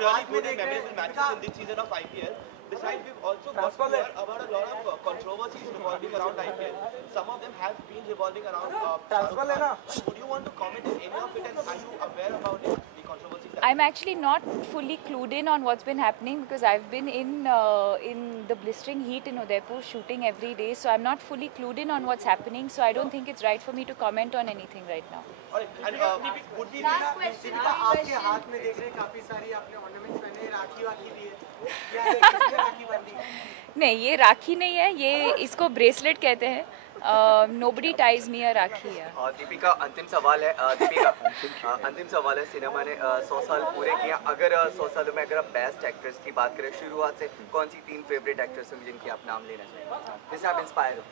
really good and memorable matches in this season of IPL. Besides, we've also got to hear about a lot of controversies revolving around IPL. Some of them have been revolving around Would you want to comment on any of it, and are you aware about it, the controversies? I'm actually not fully clued in on what's been happening because I've been in the blistering heat in Udaipur shooting every day, so I'm not fully clued in on what's happening. So I don't think it's right for me to comment on anything right now. Alright, and would we Last question. आपके हाथ में देख रहे हैं काफी सारी आपने ornaments पहने राखी वाखी भी है क्या है किसने राखी बांधी नहीं ये राखी नहीं है ये इसको ब्रेसलेट कहते हैं nobody ties me a राखी है दीपिका अंतिम सवाल है दीपिका अंतिम सवाल है सिनेमा ने 100 साल पूरे किया अगर 100 सालों में अगर आप बेस्ट एक्ट्रेस की बात करें शुरुआत से कौन सी 3 फेवरेट एक्ट्रेस हैं जिनकी आप नाम लेना चाहेंगे जिससे आप इंस्पायर हो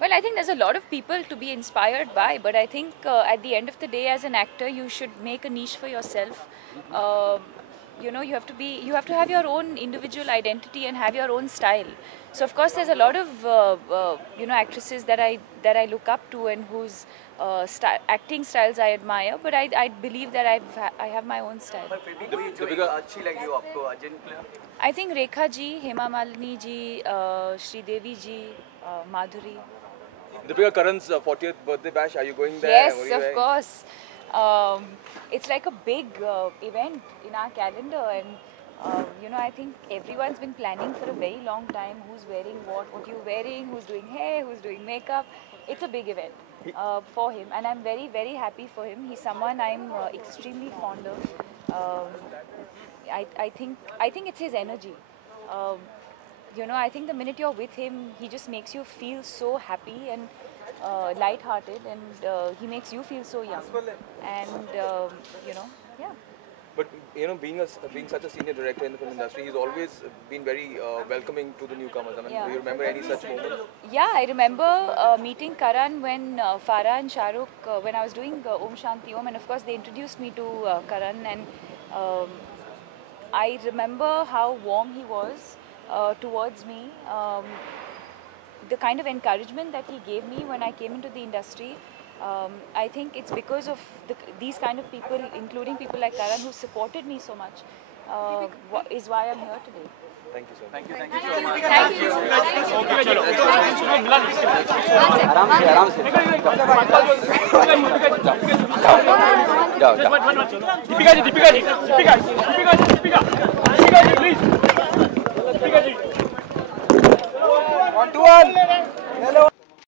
Well, I think there's a lot of people to be inspired by, but I think at the end of the day, as an actor, you should make a niche for yourself. You know, you have to have your own individual identity and have your own style. So, of course, there's a lot of actresses that I look up to and whose acting styles I admire. But I believe that I have my own style. पर फिर भी कोई जो अच्छी लगी हो आपको I think Rekha ji, Hema Malini ji, Sridevi ji, Madhuri. Deepika, Karan's 40th birthday bash, are you going there? Yes, of course. It's like a big event in our calendar, and I think everyone's been planning for a very long time. Who's wearing what you're wearing, who's doing hair, who's doing makeup. It's a big event for him, and I'm very, very happy for him. He's someone I'm extremely fond of. I think it's his energy. I think the minute you're with him, he just makes you feel so happy and light-hearted, and he makes you feel so young. And yeah. But being such a senior director in the film industry, he's always been very welcoming to the newcomers. I mean, do you remember any such moment? Yeah, I remember meeting Karan when Farah and Shah Rukh, when I was doing Om Shanti Om, and of course they introduced me to Karan, and I remember how warm he was towards me. The kind of encouragement that he gave me when I came into the industry, I think it's because of these kind of people, including people like Karan, who supported me so much, is why I'm here today. Thank you, sir. Thank you so much. Thank you. आराम से Deepika ji please Deepika ji 1-2-1